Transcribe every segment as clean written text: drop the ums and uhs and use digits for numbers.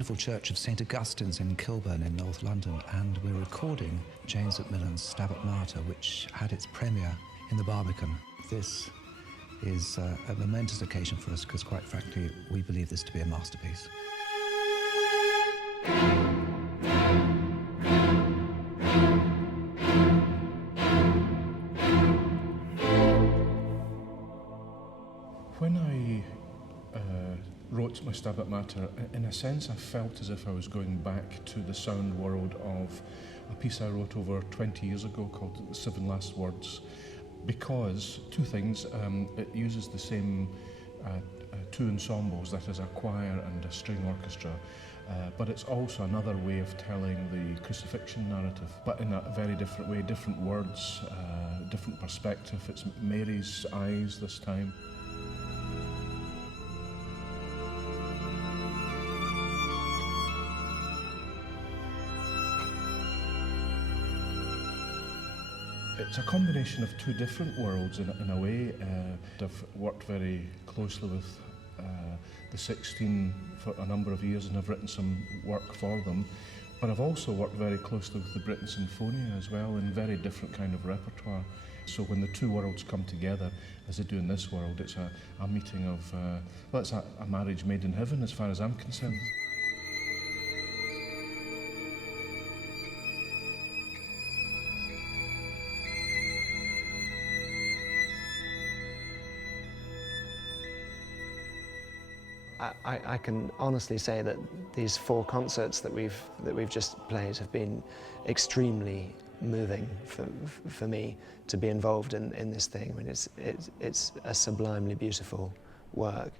wonderful church of St Augustine's in Kilburn in North London, and we're recording James MacMillan's Stabat Mater, which had its premiere in the Barbican. This is a momentous occasion for us because, quite frankly, we believe this to be a masterpiece. When I wrote my Stabat Mater, in a sense I felt as if I was going back to the sound world of a piece I wrote over 20 years ago called The 7 Last Words, because two things: it uses the same two ensembles, that is a choir and a string orchestra, but it's also another way of telling the crucifixion narrative, but in a very different way, different words, different perspective. It's Mary's eyes this time. It's a combination of two different worlds in a way. I've worked very closely with the 16 for a number of years, and I've written some work for them. But I've also worked very closely with the Britten Sinfonia as well, in very different kind of repertoire. So when the two worlds come together, as they do in this world, it's a meeting of, well, it's a marriage made in heaven as far as I'm concerned. I can honestly say that these 4 concerts that we've just played have been extremely moving for me to be involved in this thing. I mean, it's a sublimely beautiful work.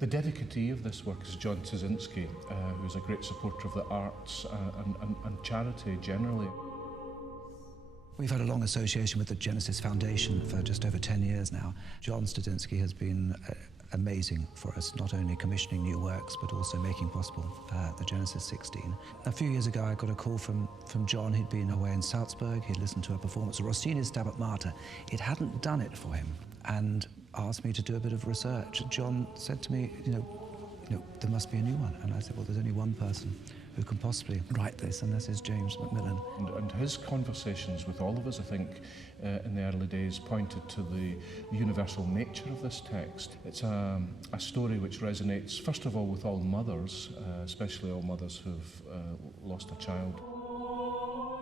The dedicatee of this work is John Studzinksi, who's a great supporter of the arts and charity generally. We've had a long association with the Genesis Foundation for just over 10 years now. John Studzinski has been amazing for us, not only commissioning new works, but also making possible the Genesis 16. A few years ago, I got a call from John. He'd been away in Salzburg. He'd listened to a performance of Rossini's Stabat Mater. It hadn't done it for him, and asked me to do a bit of research. John said to me, you know, there must be a new one. And I said, well, there's only one person who can possibly write this, and this is James MacMillan. And his conversations with all of us, I think, in the early days pointed to the universal nature of this text. It's a story which resonates, first of all, with all mothers, especially all mothers who've lost a child.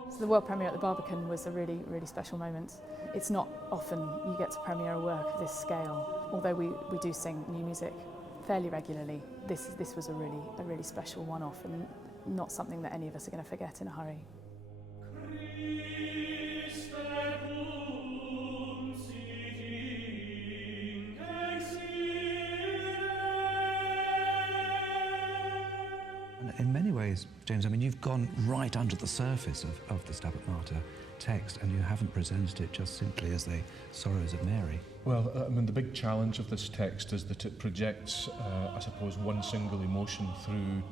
So the world premiere at the Barbican was a really, really special moment. It's not often you get to premiere a work of this scale. Although we do sing new music fairly regularly, this was a really special one-off, and not something that any of us are going to forget in a hurry. In many ways, James, I mean, you've gone right under the surface of the Stabat Mater text, and you haven't presented it just simply as the sorrows of Mary. Well, I mean, the big challenge of this text is that it projects, I suppose, one single emotion through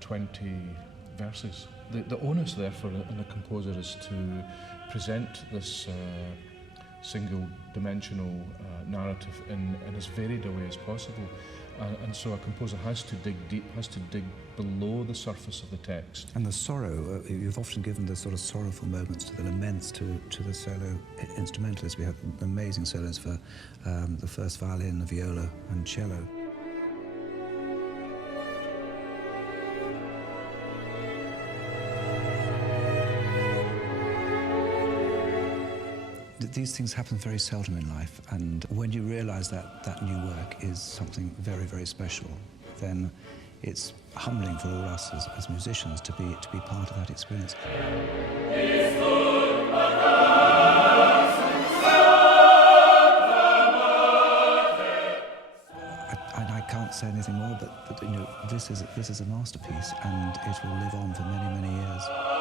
20 verses. The onus, therefore, on the composer is to present this single-dimensional narrative in as varied a way as possible. And so a composer has to dig deep, has to dig below the surface of the text. And the sorrow, you've often given the sort of sorrowful moments to the laments to the solo instrumentalists. We have amazing solos for the first violin, the viola and cello. These things happen very seldom in life, and when you realise that that new work is something very, very special, then it's humbling for all us as musicians to be part of that experience. I can't say anything more, but you know, this is a masterpiece, and it will live on for many, many years.